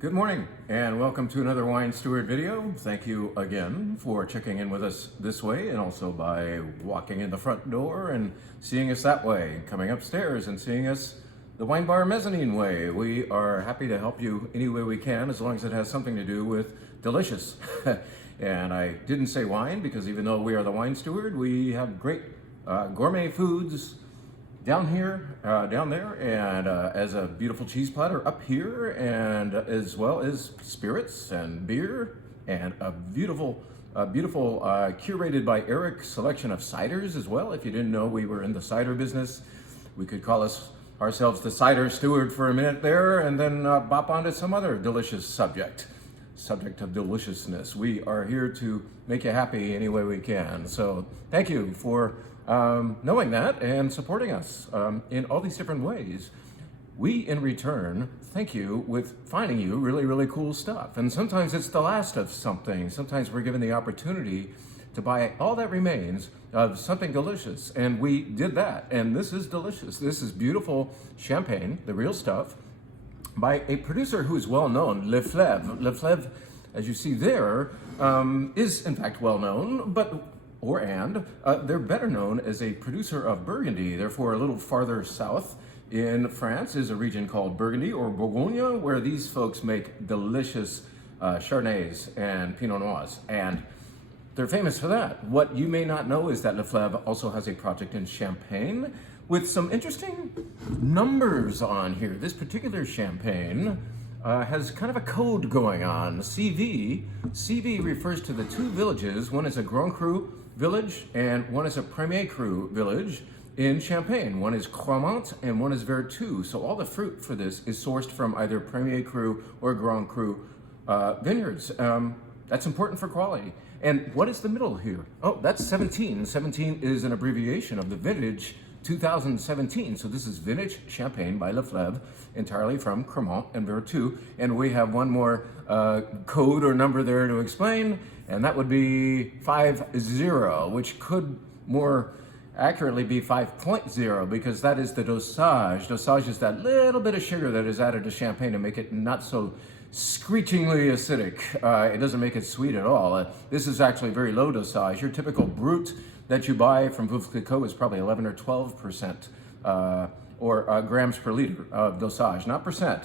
Good morning and welcome to another Wine Steward video. Thank you again for checking in with us this way and also by walking in the front door and seeing us that way, coming upstairs and seeing us the wine bar mezzanine way. We are happy to help you any way we can as long as it has something to do with delicious. And I didn't say wine because even though we are the Wine Steward, we have great gourmet foods down here, down there, and as a beautiful cheese platter up here, and as well as spirits and beer, and a beautiful curated by Eric selection of ciders as well. If you didn't know we were in the cider business, we could call ourselves the cider steward for a minute there, and then bop onto some other delicious subject of deliciousness. We are here to make you happy any way we can. So thank you for knowing that and supporting us in all these different ways. We, in return, thank you with finding you really, really cool stuff. And sometimes it's the last of something. Sometimes we're given the opportunity to buy all that remains of something delicious. And we did that. And this is delicious. This is beautiful champagne, the real stuff, by a producer who is well known, Le Fleuve. Le Fleuve, as you see there, is in fact well known, but they're better known as a producer of Burgundy. Therefore, a little farther south in France is a region called Burgundy or Bourgogne, where these folks make delicious Chardonnays and Pinot Noirs, and they're famous for that. What you may not know is that Le Fleuve also has a project in Champagne with some interesting numbers on here. This particular champagne has kind of a code going on. CV refers to the two villages. One is a Grand Cru village and one is a Premier Cru village in Champagne. One is Cremant and one is Vertu. So all the fruit for this is sourced from either Premier Cru or Grand Cru vineyards. That's important for quality. And what is the middle here? Oh, that's 17. 17 is an abbreviation of the vintage 2017. So this is vintage Champagne by Le Fleuve, entirely from Cremant and Vertu. And we have one more code or number there to explain, and that would be 50, which could more accurately be 5.0, because that is the dosage. Dosage is that little bit of sugar that is added to champagne to make it not so screechingly acidic. It doesn't make it sweet at all. This is actually very low dosage. Your typical brut that you buy from Veuve Clicquot is probably 11 or 12% or grams per liter of dosage, not percent.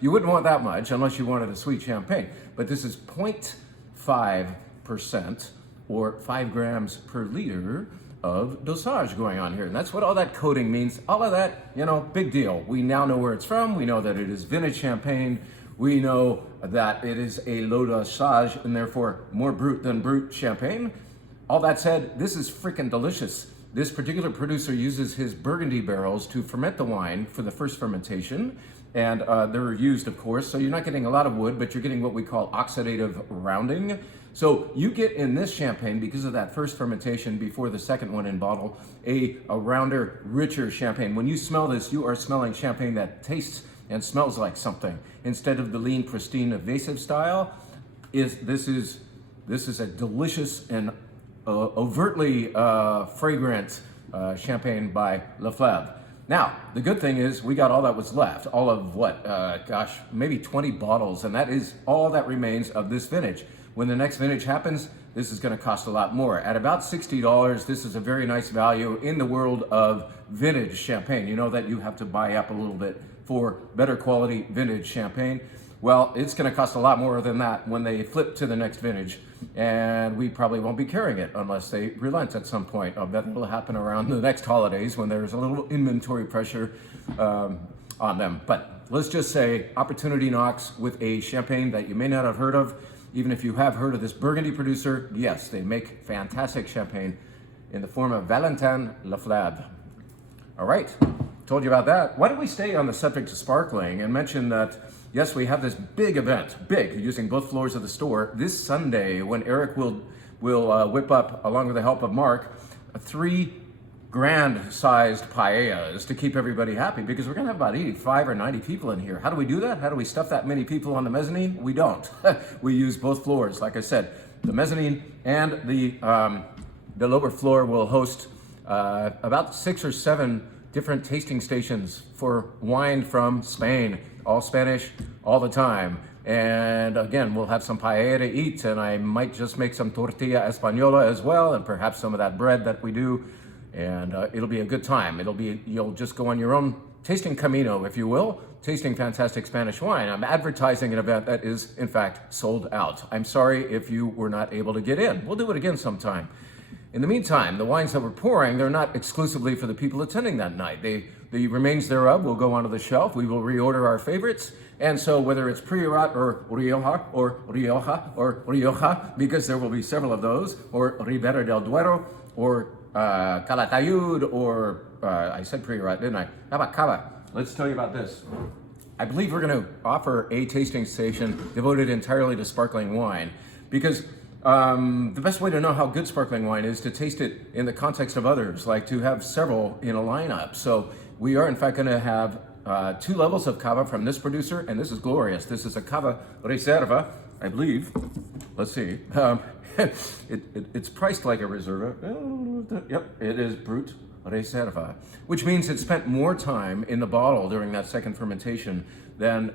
You wouldn't want that much unless you wanted a sweet champagne. But this is 0.5% or 5 grams per liter of dosage going on here. And that's what all that coding means. All of that, big deal. We now know where it's from. We know that it is vintage champagne. We know that it is a low dosage and therefore more brut than brut champagne. All that said, this is freaking delicious. This particular producer uses his Burgundy barrels to ferment the wine for the first fermentation. And they're used, of course, so you're not getting a lot of wood, but you're getting what we call oxidative rounding. So you get in this champagne, because of that first fermentation before the second one in bottle, a rounder, richer champagne. When you smell this, you are smelling champagne that tastes and smells like something. Instead of the lean, pristine, evasive style, this is a delicious and overtly fragrant champagne by Le Fleuve. Now, the good thing is we got all that was left, all of what, maybe 20 bottles, and that is all that remains of this vintage. When the next vintage happens, this is gonna cost a lot more. At about $60, this is a very nice value in the world of vintage champagne. You know that you have to buy up a little bit for better quality vintage champagne. Well, it's gonna cost a lot more than that when they flip to the next vintage, and we probably won't be carrying it unless they relent at some point. I bet it'll happen around the next holidays when there's a little inventory pressure on them. But let's just say opportunity knocks with a champagne that you may not have heard of. Even if you have heard of this Burgundy producer, yes, they make fantastic champagne in the form of Valentin Le Fleuve. All right, told you about that. Why don't we stay on the subject of sparkling and mention that, yes, we have this big event, using both floors of the store, this Sunday when Eric will whip up, along with the help of Mark, 3 grand-sized paellas to keep everybody happy, because we're gonna have about 85 or 90 people in here. How do we do that? How do we stuff that many people on the mezzanine? We don't. We use both floors. Like I said, the mezzanine and the lower floor will host about 6 or 7 different tasting stations for wine from Spain. All Spanish, all the time. And again, we'll have some paella to eat, and I might just make some tortilla española as well, and perhaps some of that bread that we do. And it'll be a good time. You'll just go on your own tasting camino, if you will, tasting fantastic Spanish wine. I'm advertising an event that is, in fact, sold out. I'm sorry if you were not able to get in. We'll do it again sometime. In the meantime, the wines that we're pouring, they're not exclusively for the people attending that night. The remains thereof will go onto the shelf. We will reorder our favorites. And so whether it's Priorat or Rioja or Rioja or Rioja, because there will be several of those, or Ribera del Duero, or Calatayud, or I said Priorat, didn't I? How about Cava? Let's tell you about this. I believe we're going to offer a tasting station devoted entirely to sparkling wine, because the best way to know how good sparkling wine is to taste it in the context of others, like to have several in a lineup. So we are in fact going to have 2 levels of cava from this producer, and this is glorious. This is a cava reserva, I believe. Let's see. It's priced like a reserva. Yep, it is brut reserva, which means it spent more time in the bottle during that second fermentation than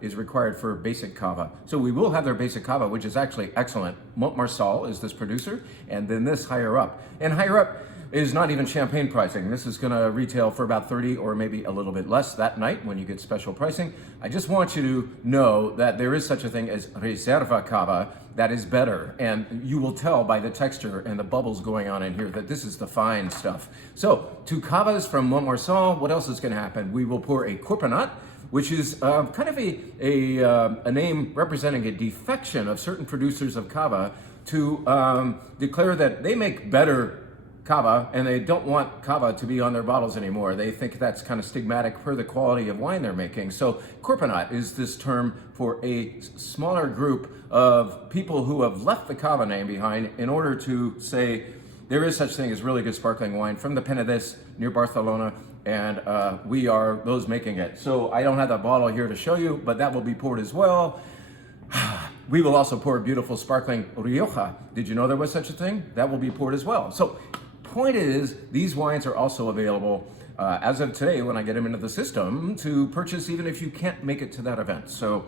is required for basic cava. So we will have their basic cava, which is actually excellent. Montmarsan is this producer, and then this higher up. And higher up is not even champagne pricing. This is gonna retail for about 30 or maybe a little bit less that night when you get special pricing. I just want you to know that there is such a thing as reserva cava that is better, and you will tell by the texture and the bubbles going on in here that this is the fine stuff. So 2 cavas from Montmarsan. What else is gonna happen? We will pour a Corponat, which is kind of a name representing a defection of certain producers of cava to declare that they make better cava, and they don't want cava to be on their bottles anymore. They think that's kind of stigmatic for the quality of wine they're making. So Corponat is this term for a smaller group of people who have left the cava name behind in order to say there is such thing as really good sparkling wine from the Penedès near Barcelona, and we are those making it. So I don't have that bottle here to show you, but that will be poured as well. We will also pour beautiful sparkling Rioja. Did you know there was such a thing? That will be poured as well. So point is, these wines are also available as of today when I get them into the system to purchase even if you can't make it to that event. So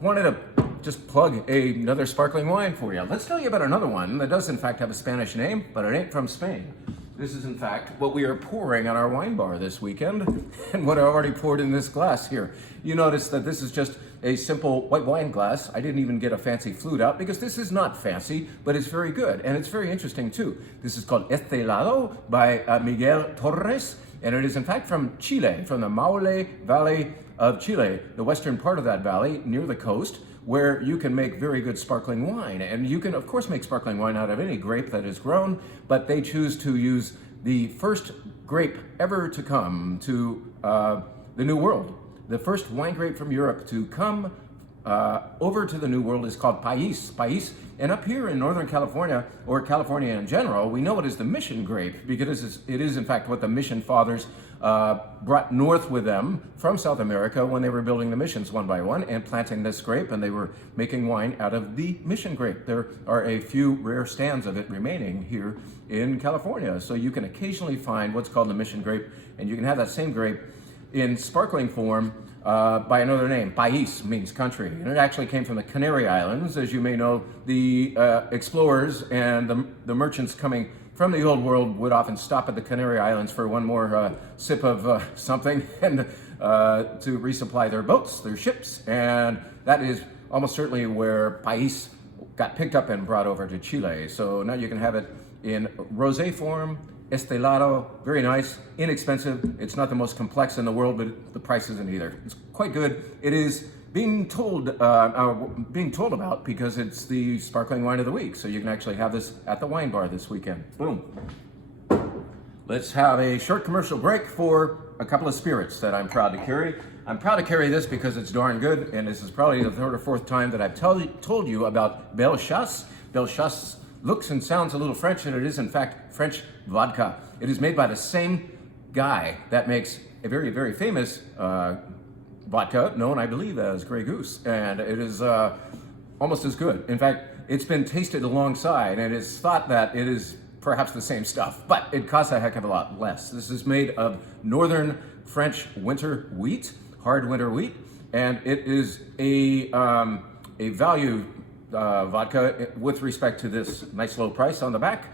wanted to just plug another sparkling wine for you. Let's tell you about another one that does in fact have a Spanish name, but it ain't from Spain. This is in fact what we are pouring on our wine bar this weekend, and what I already poured in this glass here. You notice that this is just a simple white wine glass. I didn't even get a fancy flute out because this is not fancy, but it's very good, and it's very interesting too. This is called Estelado by Miguel Torres, and it is in fact from Chile, from the Maule Valley of Chile, the western part of that valley near the coast, where you can make very good sparkling wine. And you can, of course, make sparkling wine out of any grape that is grown, but they choose to use the first grape ever to come to the New World. The first wine grape from Europe to come over to the New World is called País. And up here in Northern California, or California in general, we know it as the mission grape because it is in fact what the mission fathers brought north with them from South America when they were building the missions one by one and planting this grape, and they were making wine out of the mission grape. There are a few rare stands of it remaining here in California, so you can occasionally find what's called the mission grape, and you can have that same grape in sparkling form by another name. País means country, and it actually came from the Canary Islands. As you may know, the explorers and the merchants coming from the old world would often stop at the Canary Islands for one more sip of something and to resupply their boats, their ships, and that is almost certainly where País got picked up and brought over to Chile. So now you can have it in rosé form, Estelado, very nice, inexpensive. It's not the most complex in the world, but the price isn't either. It's quite good. It is being told about because it's the sparkling wine of the week. So you can actually have this at the wine bar this weekend. Boom. Let's have a short commercial break for a couple of spirits that I'm proud to carry. I'm proud to carry this because it's darn good, and this is probably the 3rd or 4th time that I've told you about Belle Chasse. Belle Chasse looks and sounds a little French, and it is in fact French vodka. It is made by the same guy that makes a very, very famous vodka known, I believe, as Grey Goose, and it is almost as good. In fact, it's been tasted alongside, and it's thought that it is perhaps the same stuff, but it costs a heck of a lot less. This is made of northern French winter wheat, hard winter wheat, and it is a value vodka with respect to this nice low price on the back,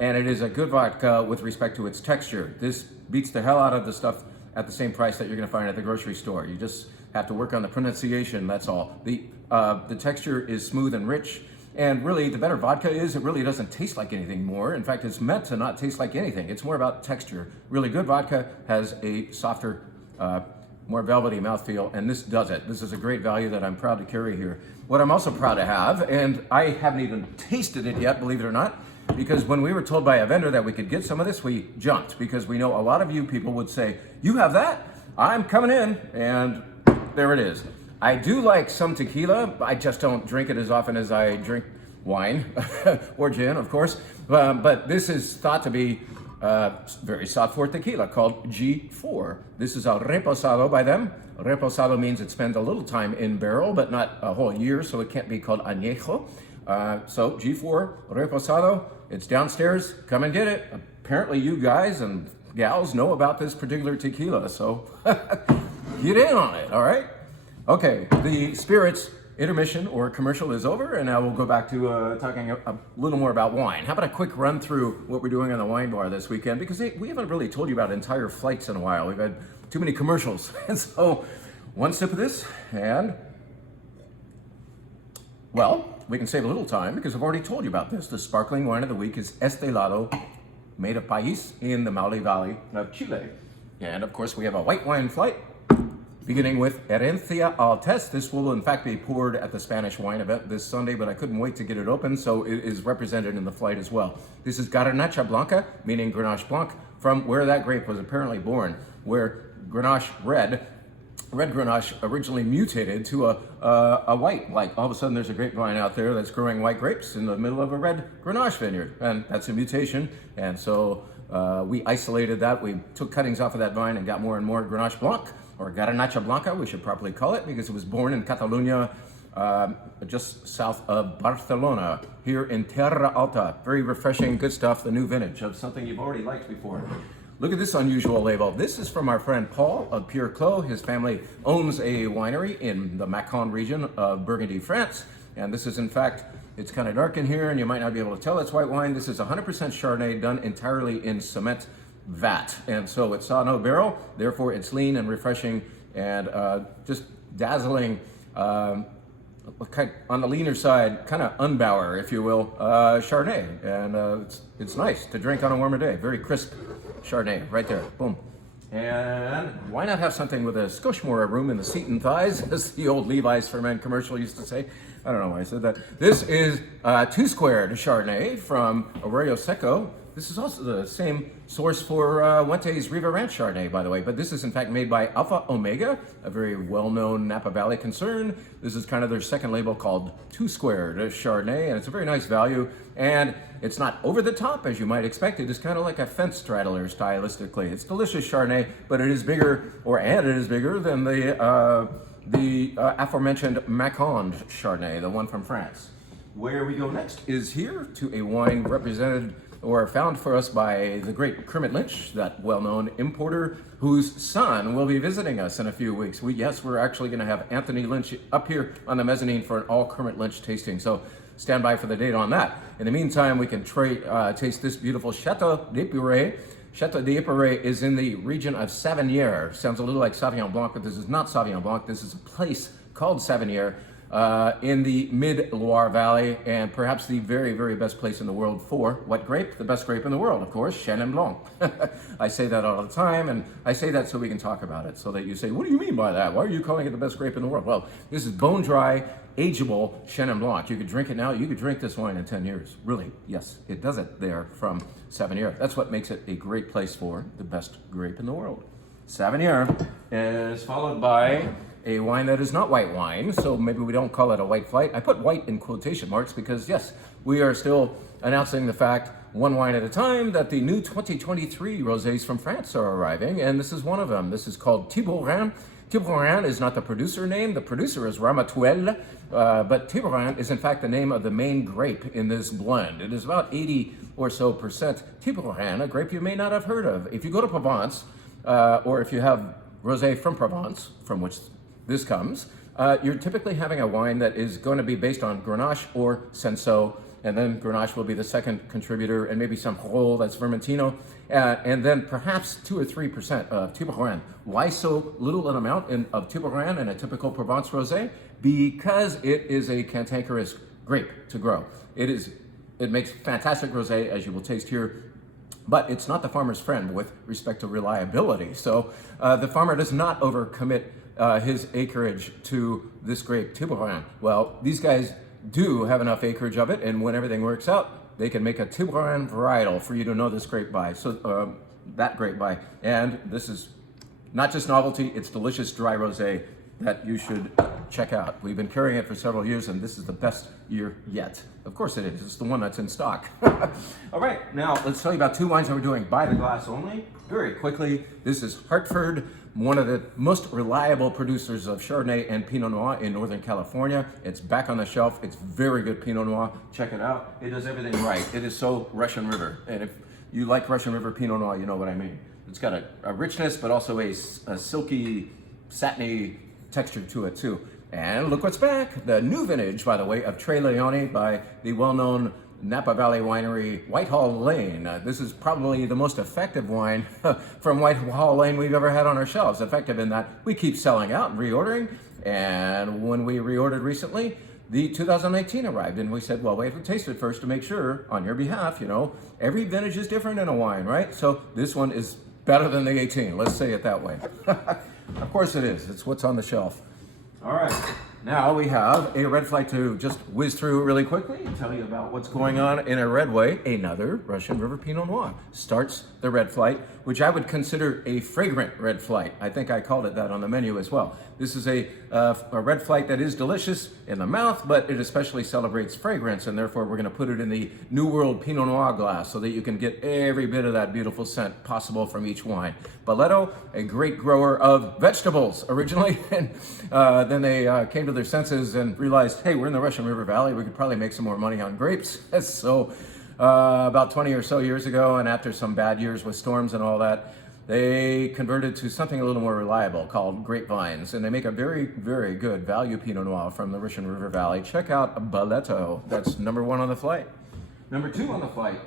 and it is a good vodka with respect to its texture. This beats the hell out of the stuff at the same price that you're going to find at the grocery store. You just have to work on the pronunciation, that's all. The texture is smooth and rich, and really the better vodka is, it really doesn't taste like anything more. In fact, it's meant to not taste like anything. It's more about texture. Really good vodka has a softer, more velvety mouthfeel, and this does it. This is a great value that I'm proud to carry here. What I'm also proud to have, and I haven't even tasted it yet, believe it or not, because when we were told by a vendor that we could get some of this, we jumped, because we know a lot of you people would say, "You have that? I'm coming in," and there it is. I do like some tequila. I just don't drink it as often as I drink wine or gin, of course. But this is thought to be very sought for tequila called G4. This is a reposado by them. Reposado means it spends a little time in barrel, but not a whole year, so it can't be called añejo. So G4 reposado, it's downstairs. Come and get it. Apparently you guys and gals know about this particular tequila, so get in on it, all right? Okay, the spirits intermission or commercial is over, and now we'll go back to talking a little more about wine. How about a quick run through what we're doing on the wine bar this weekend? Because we haven't really told you about entire flights in a while. We've had too many commercials. And so, one sip of this, and, well, we can save a little time because I've already told you about this. The sparkling wine of the week is Estelado, made of País in the Maule Valley of Chile. And of course, we have a white wine flight, beginning with Herencia Altes. This will in fact be poured at the Spanish wine event this Sunday, but I couldn't wait to get it open, so it is represented in the flight as well. This is Garnacha Blanca, meaning Grenache Blanc, from where that grape was apparently born, where Grenache red Grenache originally mutated to a white. Like all of a sudden there's a grapevine out there that's growing white grapes in the middle of a red Grenache vineyard, and that's a mutation. And so we isolated that. We took cuttings off of that vine and got more and more Grenache Blanc, or Garnacha Blanca, we should properly call it, because it was born in Catalonia, just south of Barcelona, here in Terra Alta. Very refreshing, good stuff, the new vintage of something you've already liked before. Look at this unusual label. This is from our friend Paul of Pure Clos. His family owns a winery in the Macon region of Burgundy, France. And this is, in fact, it's kind of dark in here and you might not be able to tell it's white wine. This is 100% Chardonnay done entirely in cement vat. And so it's saw no barrel, therefore it's lean and refreshing and just dazzling, on the leaner side, kind of Unbauer, if you will, Chardonnay. And it's nice to drink on a warmer day. Very crisp Chardonnay, right there, boom. And why not have something with a skosh more room in the seat and thighs, as the old Levi's for Men commercial used to say. I don't know why I said that. This is 2 Squared Chardonnay from Arroyo Seco. This is also the same source for Fuentes Riva Ranch Chardonnay, by the way, but this is in fact made by Alpha Omega, a very well-known Napa Valley concern. This is kind of their second label called 2 Squared Chardonnay, and it's a very nice value, and it's not over the top as you might expect. It is kind of like a fence straddler stylistically. It's delicious Chardonnay, but it is bigger, and it is bigger than the aforementioned Macon Chardonnay, the one from France. Where we go next is here to a wine represented or found for us by the great Kermit Lynch, that well-known importer whose son will be visiting us in a few weeks. We're actually going to have Anthony Lynch up here on the mezzanine for an all Kermit Lynch tasting, so stand by for the date on that. In the meantime, we can taste this beautiful Chateau d'Épuré. Chateau d'Épuré is in the region of Savinière. Sounds a little like Sauvignon Blanc, but this is not Sauvignon Blanc. This is a place called Savinière, in the mid-Loire Valley, and perhaps the very, very best place in the world for what grape? The best grape in the world, of course, Chenin Blanc. I say that all the time, and I say that so we can talk about it, so that you say, what do you mean by that? Why are you calling it the best grape in the world? Well, this is bone-dry, ageable Chenin Blanc. You could drink it now. You could drink this wine in 10 years. Really, yes, it does it there from Savinière. That's what makes it a great place for the best grape in the world. Savinière is followed by a wine that is not white wine, so maybe we don't call it a white flight. I put white in quotation marks because, yes, we are still announcing the fact, one wine at a time, that the new 2023 rosés from France are arriving, and this is one of them. This is called Tibourin. Tibourin is not the producer name. The producer is Ramatuelle, but Tibourin is in fact the name of the main grape in this blend. It is about 80 or so percent Tibourin, a grape you may not have heard of. If you go to Provence, or if you have rosé from Provence, from which this comes, you're typically having a wine that is going to be based on Grenache or Cinsault, and then Grenache will be the second contributor, and maybe some Rôle, that's Vermentino, and then perhaps 2 or 3% of Tubéran. Why so little an amount of Tubéran in a typical Provence rosé? Because it is a cantankerous grape to grow. It makes fantastic rosé, as you will taste here, but it's not the farmer's friend with respect to reliability. So the farmer does not overcommit his acreage to this grape, Tubéran. Well, these guys do have enough acreage of it, and when everything works out, they can make a Tubéran varietal for you to know this grape by. So that grape by, and this is not just novelty; it's delicious dry rosé that you should check out. We've been carrying it for several years, and this is the best year yet. Of course it is. It's the one that's in stock. All right, now let's tell you about 2 wines that we're doing by the glass only. Very quickly, this is Hartford, one of the most reliable producers of Chardonnay and Pinot Noir in Northern California. It's back on the shelf. It's very good Pinot Noir. Check it out. It does everything right. It is so Russian River. And if you like Russian River Pinot Noir, you know what I mean. It's got a richness, but also a silky, satiny texture to it too. And look what's back. The new vintage, by the way, of Tre Leone by the well-known Napa Valley winery, Whitehall Lane. This is probably the most effective wine from Whitehall Lane we've ever had on our shelves. Effective in that we keep selling out and reordering. And when we reordered recently, the 2019 arrived, and we said, well, we have to taste it first to make sure, on your behalf, you know, every vintage is different in a wine, right? So this one is better than the 18, let's say it that way. Of course it is. It's what's on the shelf. All right. Now we have a red flight to just whiz through really quickly and tell you about what's going on in a red way. Another Russian River Pinot Noir starts the red flight, which I would consider a fragrant red flight. I think I called it that on the menu as well. This is a red flight that is delicious in the mouth, but it especially celebrates fragrance, and therefore we're going to put it in the New World Pinot Noir glass so that you can get every bit of that beautiful scent possible from each wine. Balletto, a great grower of vegetables originally, and then they came to their senses and realized, hey, we're in the Russian River Valley, we could probably make some more money on grapes. So about 20 or so years ago, and after some bad years with storms and all that, they converted to something a little more reliable called grapevines, and they make a very, very good value Pinot Noir from the Russian River Valley. Check out Balletto. That's number 1 on the flight. Number 2 on the flight.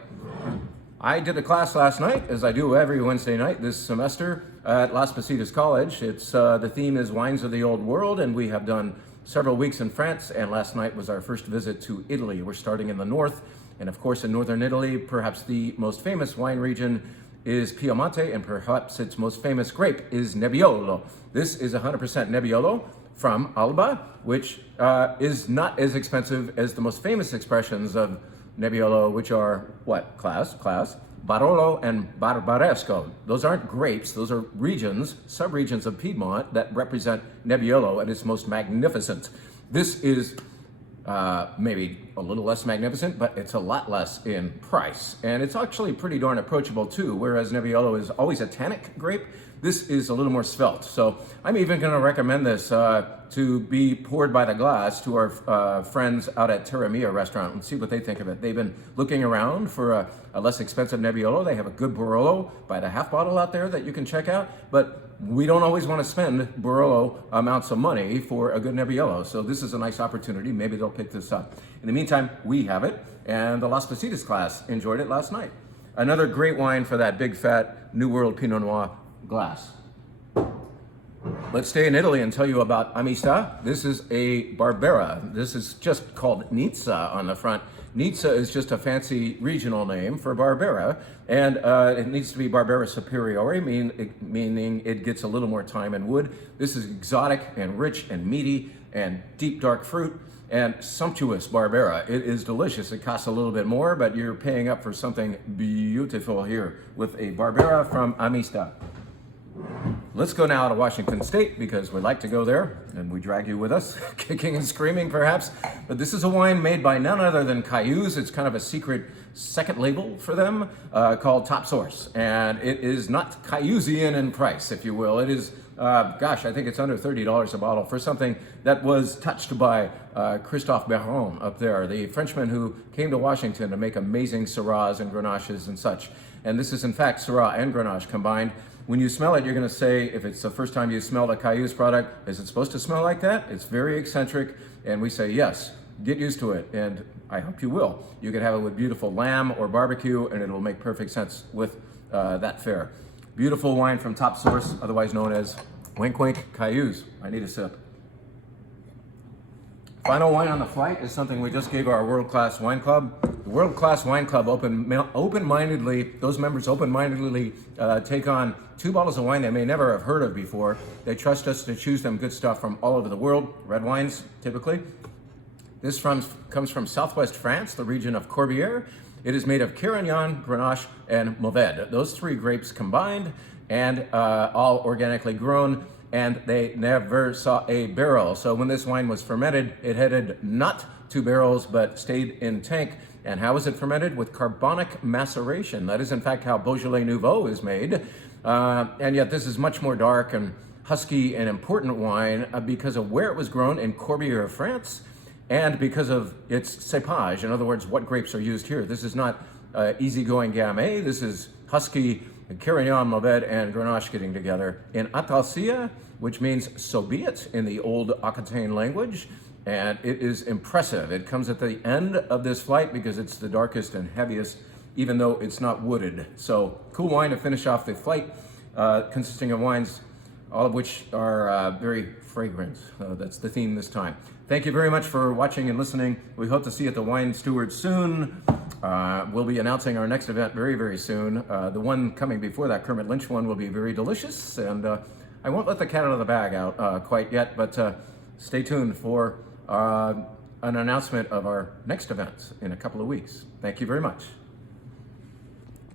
I did a class last night, as I do every Wednesday night this semester at Las Positas College. It's the theme is Wines of the Old World, and we have done several weeks in France, and last night was our first visit to Italy. We're starting in the north, and of course in northern Italy, perhaps the most famous wine region is Piemonte, and perhaps its most famous grape is Nebbiolo. This is 100% Nebbiolo from Alba, which is not as expensive as the most famous expressions of Nebbiolo, which are what? Class, Barolo and Barbaresco. Those aren't grapes, those are regions, subregions of Piedmont that represent Nebbiolo at its most magnificent. This is maybe a little less magnificent, but it's a lot less in price. And it's actually pretty darn approachable too, whereas Nebbiolo is always a tannic grape. This is a little more svelte. So I'm even going to recommend this to be poured by the glass to our friends out at Terra Mia restaurant and see what they think of it. They've been looking around for a less expensive Nebbiolo. They have a good Barolo by the half bottle out there that you can check out, but we don't always want to spend Barolo amounts of money for a good Nebbiolo. So this is a nice opportunity. Maybe they'll pick this up. In the meantime, we have it, and the Las Positas class enjoyed it last night. Another great wine for that big fat New World Pinot Noir glass. Let's stay in Italy and tell you about Amistà. This is a Barbera. This is just called Nizza on the front. Nizza is just a fancy regional name for Barbera, and it needs to be Barbera Superiore, meaning it gets a little more time and wood. This is exotic and rich and meaty and deep dark fruit and sumptuous Barbera. It is delicious. It costs a little bit more, but you're paying up for something beautiful here with a Barbera from Amistà. Let's go now to Washington State because we like to go there, and we drag you with us, kicking and screaming perhaps. But this is a wine made by none other than Cayuse. It's kind of a secret second label for them called Top Source, and it is not Cayusian in price, if you will. It is, gosh, I think it's under $30 a bottle for something that was touched by Christophe Baron up there, the Frenchman who came to Washington to make amazing Syrahs and Grenaches and such. And this is in fact Syrah and Grenache combined. When you smell it, you're going to say, if it's the first time you smelled a Cayuse product, is it supposed to smell like that? It's very eccentric, and we say yes. Get used to it, and I hope you will. You can have it with beautiful lamb or barbecue, and it'll make perfect sense with that fare. Beautiful wine from Top Source, otherwise known as Wink Wink Cayuse. I need a sip. Final wine on the flight is something we just gave our World Class Wine Club. The World Class Wine Club open-mindedly, those members open-mindedly take on 2 bottles of wine they may never have heard of before. They trust us to choose them good stuff from all over the world, red wines typically. This comes from southwest France, the region of Corbière. It is made of Carignan, Grenache, and Mourvedre. Those 3 grapes combined, and all organically grown, and they never saw a barrel. So when this wine was fermented, it headed not to barrels, but stayed in tank. And how is it fermented? With carbonic maceration. That is in fact how Beaujolais Nouveau is made. And yet this is much more dark and husky and important wine because of where it was grown in Corbière, France, and because of its cépage. In other words, what grapes are used here. This is not easygoing Gamay. This is husky Carignan, Mourvedre, and Grenache getting together in Atalsia, which means so be it in the old Aquitaine language. And it is impressive. It comes at the end of this flight because it's the darkest and heaviest, even though it's not wooded. So cool wine to finish off the flight, consisting of wines, all of which are very fragrant. That's the theme this time. Thank you very much for watching and listening. We hope to see you at the Wine Steward soon. We'll be announcing our next event very, very soon. The one coming before that, Kermit Lynch one, will be very delicious. And I won't let the cat out of the bag out quite yet, but stay tuned for an announcement of our next event in a couple of weeks. Thank you very much.